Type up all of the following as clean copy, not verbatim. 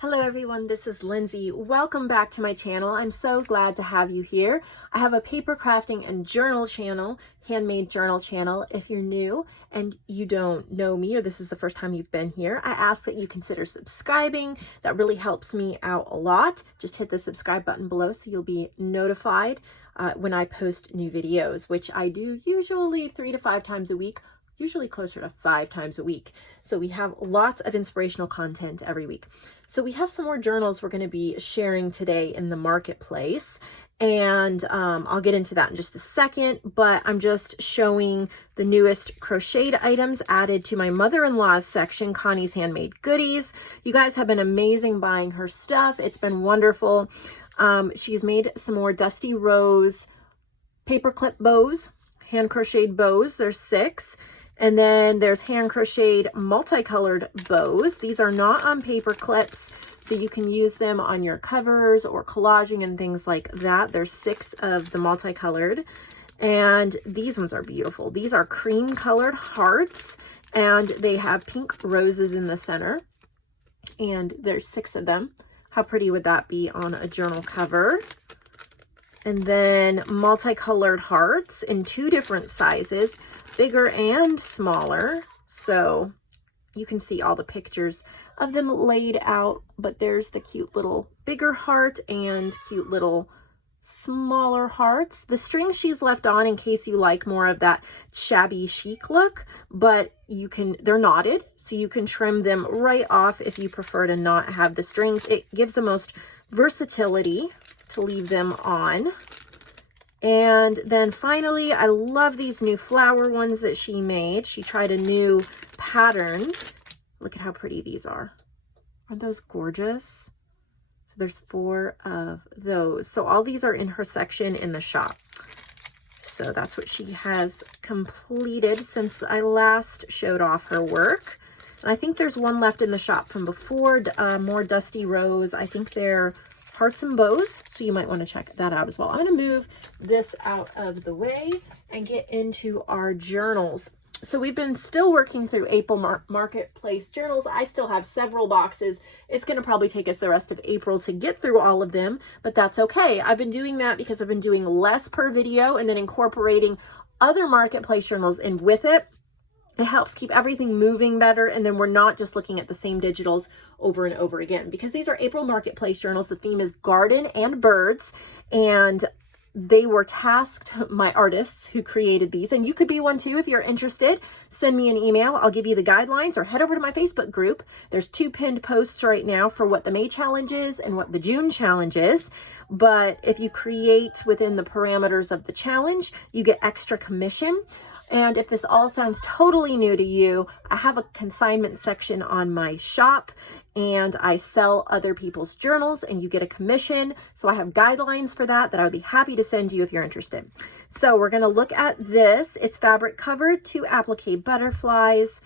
Hello everyone, this is Lindsay. Welcome back to my channel. I'm so glad to have you here. I have a paper crafting and journal channel, handmade journal channel. If you're new and you don't know me or this is the first time you've been here, I ask that you consider subscribing. That really helps me out a lot. Just hit the subscribe button below so you'll be notified when I post new videos, which I do usually 3 to 5 times a week, usually closer to 5 times a week. So we have lots of inspirational content every week. So we have some more journals we're going to be sharing today in the marketplace, and I'll get into that in just a second, but I'm just showing the newest crocheted items added to my mother-in-law's section, Connie's Handmade Goodies. You guys have been amazing buying her stuff. It's been wonderful. She's made some more Dusty Rose paperclip bows, hand crocheted bows. There's 6. And then there's hand crocheted multicolored bows. These are not on paper clips, so you can use them on your covers or collaging and things like that. There's 6 of the multicolored, and these ones are beautiful. These are cream colored hearts, and they have pink roses in the center, and there's 6 of them. How pretty would that be on a journal cover? And then multicolored hearts in 2 different sizes, bigger and smaller. So you can see all the pictures of them laid out, but there's the cute little bigger heart and cute little smaller hearts. The string she's left on in case you like more of that shabby chic look, but they're knotted, so you can trim them right off if you prefer to not have the strings. It gives the most versatility to leave them on. And then finally, I love these new flower ones that she made. She tried a new pattern. Look at how pretty these are. Aren't those gorgeous? So there's 4 of those. So all these are in her section in the shop. So that's what she has completed since I last showed off her work. And I think there's one left in the shop from before, more Dusty Rose. I think they're hearts and bows, so you might want to check that out as well. I'm going to move this out of the way and get into our journals. So we've been still working through April Marketplace journals. I still have several boxes. It's going to probably take us the rest of April to get through all of them, but that's okay. I've been doing that because I've been doing less per video and then incorporating other Marketplace journals in with it. It helps keep everything moving better, and then we're not just looking at the same digitals over and over again. Because these are April Marketplace journals, the theme is garden and birds, and they were tasked, my artists who created these, and you could be one too if you're interested. Send me an email. I'll give you the guidelines, or head over to my Facebook group. There's 2 pinned posts right now for what the May challenge is and what the June challenge is. But if you create within the parameters of the challenge, you get extra commission. And if this all sounds totally new to you, I have a consignment section on my shop, and I sell other people's journals and you get a commission. So I have guidelines for that I would be happy to send you if you're interested. So we're going to look at this. It's fabric covered, 2 applique butterflies,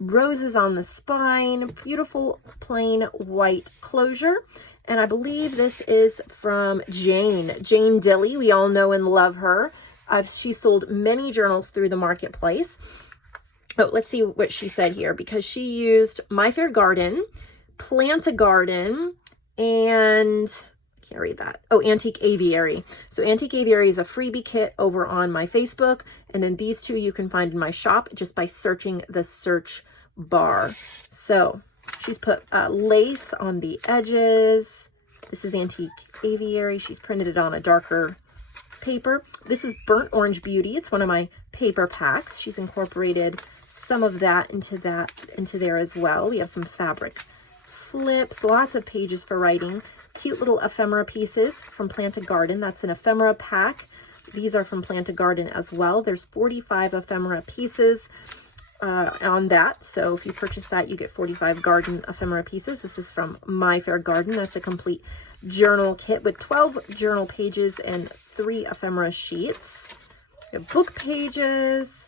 roses on the spine, beautiful plain white closure. And I believe this is from Jane Dilly. We all know and love her. She sold many journals through the marketplace. Oh, let's see what she said here, because she used My Fair Garden, Plant a Garden, and I can't read that. Oh, Antique Aviary. So Antique Aviary is a freebie kit over on my Facebook. And then these 2 you can find in my shop just by searching the search bar. So she's put lace on the edges. This is Antique Aviary. She's printed it on a darker paper. This is Burnt Orange Beauty. It's one of my paper packs. She's incorporated some of that into there as well. We have some fabric flips, lots of pages for writing, cute little ephemera pieces from Plant a Garden. That's an ephemera pack. These are from Plant a Garden as well. There's 45 ephemera pieces on that. So if you purchase that, you get 45 garden ephemera pieces. This is from My Fair Garden. That's a complete journal kit with 12 journal pages and 3 ephemera sheets. You have book pages.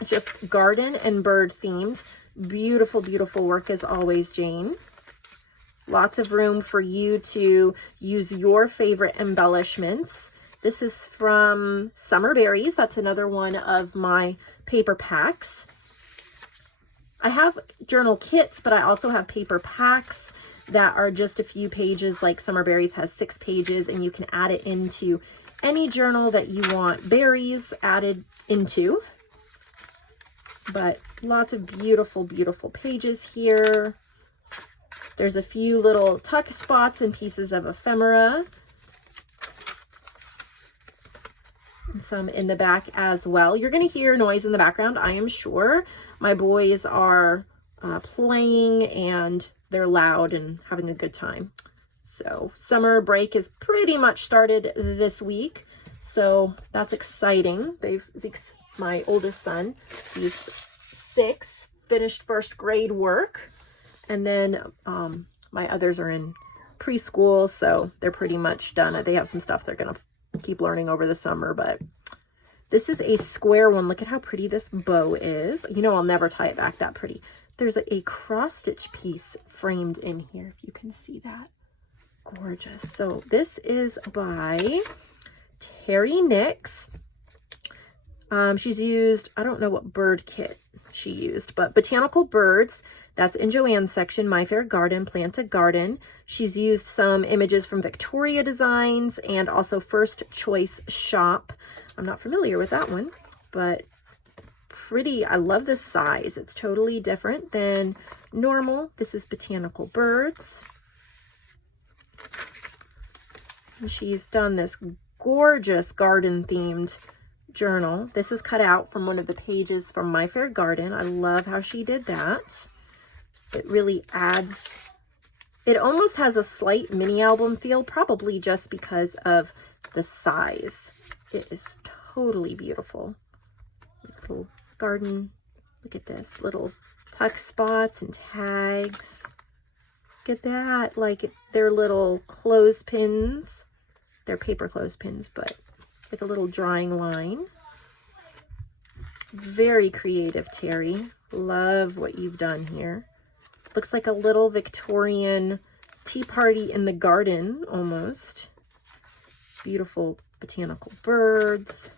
It's just garden and bird themed. Beautiful, beautiful work as always, Jane. Lots of room for you to use your favorite embellishments. This is from Summer Berries. That's another one of my paper packs. I have journal kits, but I also have paper packs. that are just a few pages, like Summer Berries has 6 pages, and you can add it into any journal that you want berries added into. But lots of beautiful, beautiful pages here. There's a few little tuck spots and pieces of ephemera. And some in the back as well. You're going to hear noise in the background, I am sure. My boys are playing, and they're loud and having a good time. So summer break is pretty much started this week. So that's exciting. Zeke's my oldest son. He's 6, finished first grade work. And then my others are in preschool, so they're pretty much done. They have some stuff they're going to keep learning over the summer, but this is a square one. Look at how pretty this bow is. You know, I'll never tie it back that pretty. There's a cross stitch piece framed in here, if you can see that. Gorgeous. So this is by Terry Nix. She's used, I don't know what bird kit she used, but Botanical Birds. That's in JoAnn's section, My Fair Garden, Plant a Garden. She's used some images from Victoria Designs and also First Choice Shop. I'm not familiar with that one, but pretty. I love this size. It's totally different than normal. This is Botanical Birds. And she's done this gorgeous garden themed journal. This is cut out from one of the pages from My Fair Garden. I love how she did that. It really adds, it almost has a slight mini album feel, probably just because of the size. It is totally beautiful. Little garden, look at this, little tuck spots and tags. Look at that, like they're little clothespins. They're paper clothespins, but like a little drawing line. Very creative, Terry. Love what you've done here. Looks like a little Victorian tea party in the garden, almost. Beautiful Botanical Birds.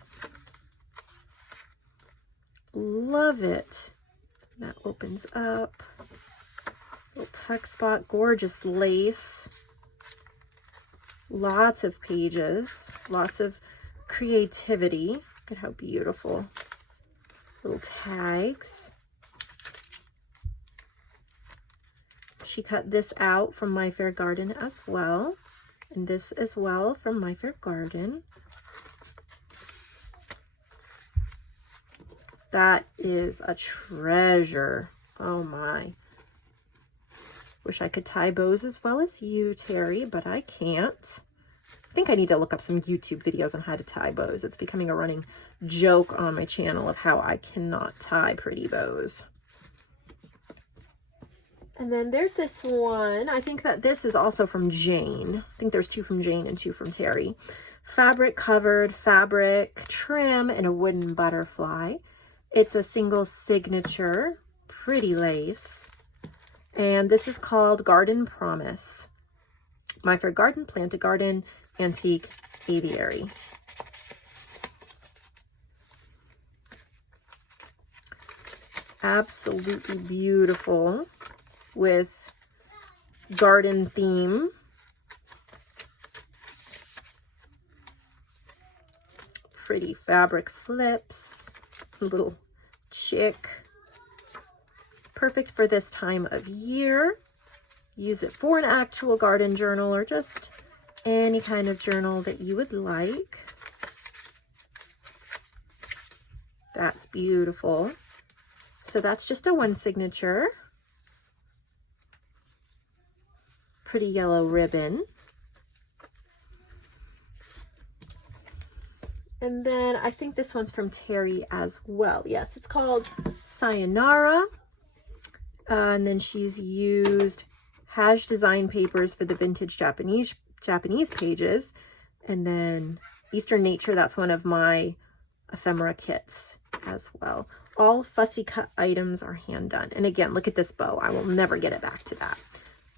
Love it. That opens up. Little tuck spot, gorgeous lace. Lots of pages, lots of creativity. Look at how beautiful. Little tags. She cut this out from My Fair Garden as well. And this as well from My Fair Garden. That is a treasure. Oh my. Wish I could tie bows as well as you, Terry, but I can't. I think I need to look up some YouTube videos on how to tie bows. It's becoming a running joke on my channel of how I cannot tie pretty bows. And then there's this one. I think that this is also from Jane. I think there's 2 from Jane and 2 from Terry. Fabric covered, fabric trim, and a wooden butterfly. It's a single signature, pretty lace. And this is called Garden Promise. My Fair Garden, Plant a Garden, Antique Aviary. Absolutely beautiful with garden theme. Pretty fabric flips, a little chick. Perfect for this time of year. Use it for an actual garden journal or just any kind of journal that you would like. That's beautiful. So that's just a 1 signature. Pretty yellow ribbon. And then I think this one's from Terry as well. Yes, it's called Sayonara. And then she's used hash design papers for the vintage Japanese pages. And then Eastern Nature, that's one of my ephemera kits as well. All fussy cut items are hand done. And again, look at this bow. I will never get it back to that.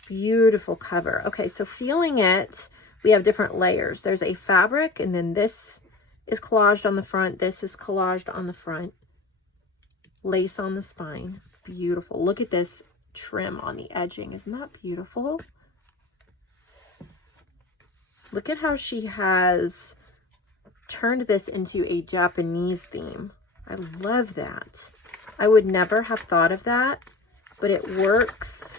Beautiful cover. Okay, so feeling it, we have different layers. There's a fabric, and then this is collaged on the front. This is collaged on the front. Lace on the spine. Beautiful. Look at this trim on the edging. Isn't that beautiful? Look at how she has turned this into a Japanese theme. I love that. I would never have thought of that, but it works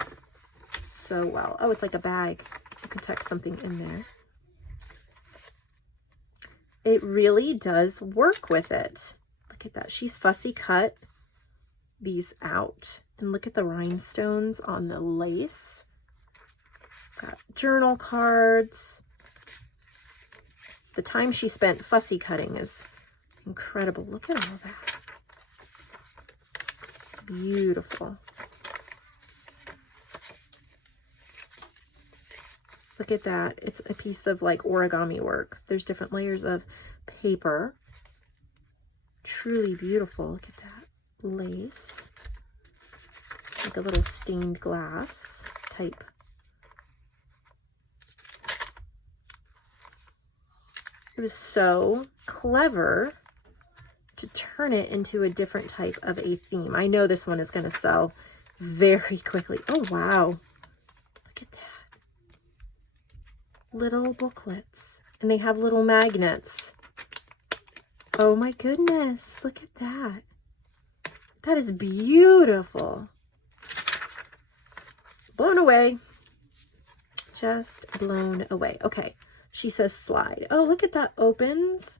so well. Oh, it's like a bag. You can tuck something in there. It really does work with it. Look at that. She's fussy cut these out. And look at the rhinestones on the lace. Got journal cards. The time she spent fussy cutting is incredible. Look at all that. Beautiful. Look at that. It's a piece of like origami work. There's different layers of paper. Truly beautiful. Look at that. Lace. Like a little stained glass type. It was so clever to turn it into a different type of a theme. I know this one is going to sell very quickly. Oh, wow. Look at that. Little booklets. And they have little magnets. Oh my goodness. Look at that. That is beautiful. Blown away. Just blown away. Okay. She says slide. Oh, look at that. Opens.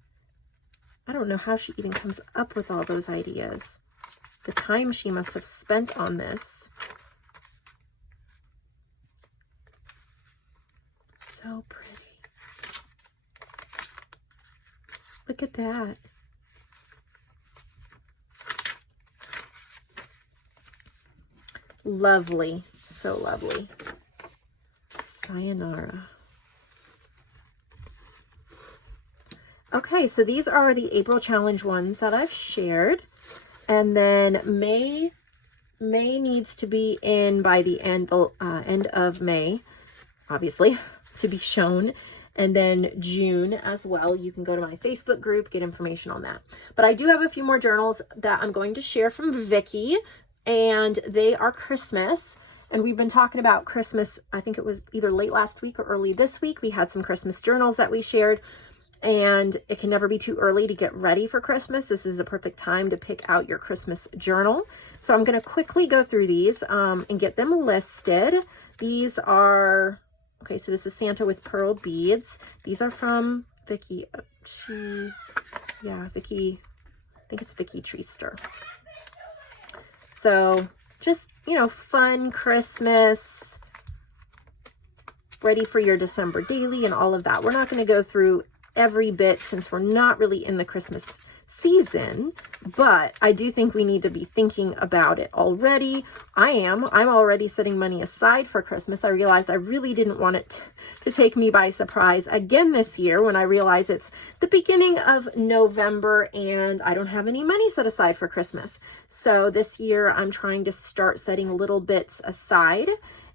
I don't know how she even comes up with all those ideas. The time she must have spent on this. So pretty. Look at that. Lovely. So lovely. Sayonara. Okay, so these are the April challenge ones that I've shared. And then May needs to be in by the end of May, obviously, to be shown. And then June as well. You can go to my Facebook group, get information on that. But I do have a few more journals that I'm going to share from Vicki, and they are Christmas. And we've been talking about Christmas, I think it was either late last week or early this week. We had some Christmas journals that we shared. And it can never be too early to get ready for Christmas. This is a perfect time to pick out your Christmas journal. So I'm going to quickly go through these and get them listed. These are, okay, so this is Santa with pearl beads. These are from Vicki. Vicki, I think it's Vicki Treaster. So just, you know, fun Christmas, ready for your December daily and all of that. We're not going to go through every bit since we're not really in the Christmas season, but I do think we need to be thinking about it already. I'm already setting money aside for Christmas. I realized I really didn't want it to take me by surprise again this year when I realized it's the beginning of November and I don't have any money set aside for Christmas. So this year I'm trying to start setting little bits aside.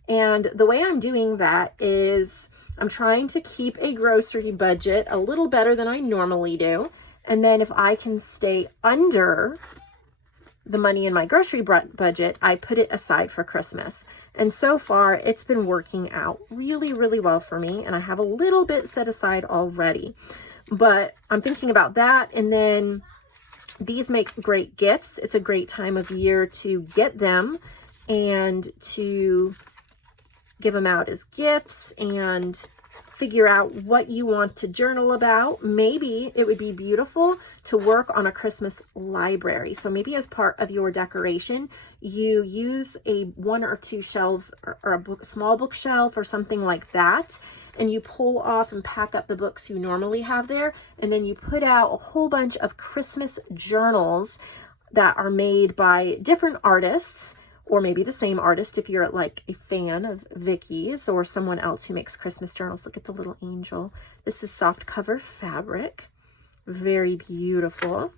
And the way I'm doing that is I'm trying to keep a grocery budget a little better than I normally do. And then if I can stay under the money in my grocery budget, I put it aside for Christmas. And so far, it's been working out really, really well for me. And I have a little bit set aside already. But I'm thinking about that. And then these make great gifts. It's a great time of year to get them and to give them out as gifts and figure out what you want to journal about. Maybe it would be beautiful to work on a Christmas library. So maybe as part of your decoration, you use a 1 or 2 shelves or a small bookshelf or something like that. And you pull off and pack up the books you normally have there. And then you put out a whole bunch of Christmas journals that are made by different artists, or maybe the same artist if you're like a fan of Vicki's or someone else who makes Christmas journals. Look at the little angel. This is soft cover fabric. Very beautiful.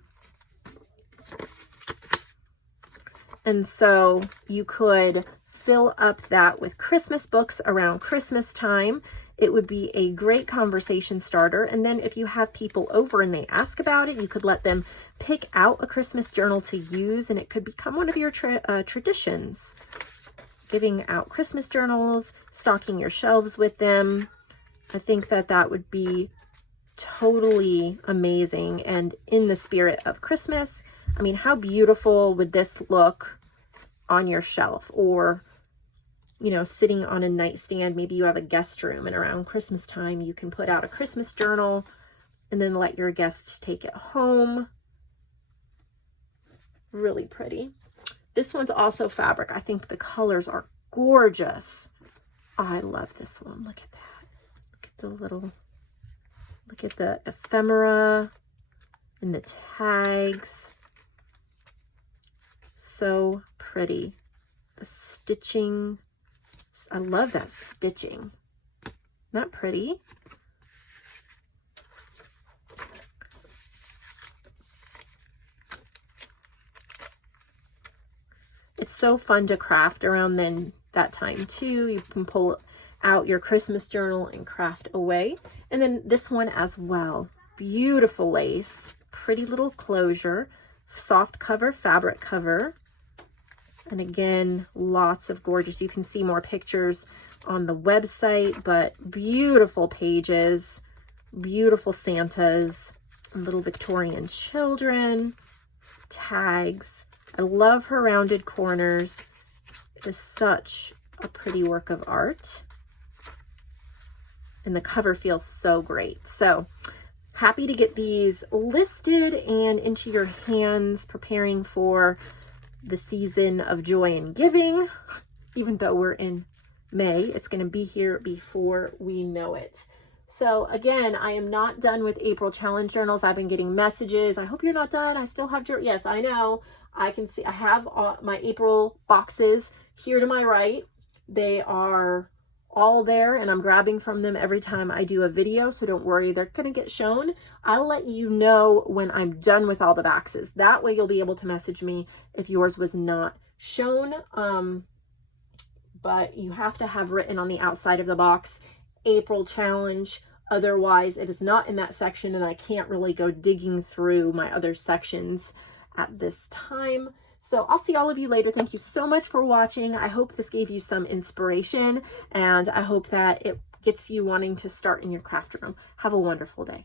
And so you could fill up that with Christmas books around Christmas time. It would be a great conversation starter. And then if you have people over and they ask about it, you could let them pick out a Christmas journal to use, and it could become one of your traditions. Giving out Christmas journals, stocking your shelves with them. I think that that would be totally amazing and in the spirit of Christmas. I mean, how beautiful would this look on your shelf, or, you know, sitting on a nightstand? Maybe you have a guest room and around Christmas time you can put out a Christmas journal and then let your guests take it home. Really pretty. This one's also fabric. I think the colors are gorgeous. I love this one. Look at that. Look at the little, look at the ephemera and the tags. So pretty. The stitching. I love that stitching. Isn't that pretty? It's so fun to craft around then that time too. You can pull out your Christmas journal and craft away. And then this one as well. Beautiful lace, pretty little closure, soft cover, fabric cover. And again, lots of gorgeous, you can see more pictures on the website, but beautiful pages, beautiful Santas, little Victorian children, tags. I love her rounded corners. It's such a pretty work of art. And the cover feels so great. So happy to get these listed and into your hands, preparing for the season of joy and giving. Even though we're in May, it's going to be here before we know it. So again, I am not done with April challenge journals. I've been getting messages. I hope you're not done. I still have your, yes, I know. I can see I have my April boxes here to my right. They are all there and I'm grabbing from them every time I do a video. So don't worry, they're going to get shown. I'll let you know when I'm done with all the boxes. That way you'll be able to message me if yours was not shown. But you have to have written on the outside of the box, April challenge. Otherwise it is not in that section and I can't really go digging through my other sections at this time. So I'll see all of you later. Thank you so much for watching. I hope this gave you some inspiration and I hope that it gets you wanting to start in your craft room. Have a wonderful day.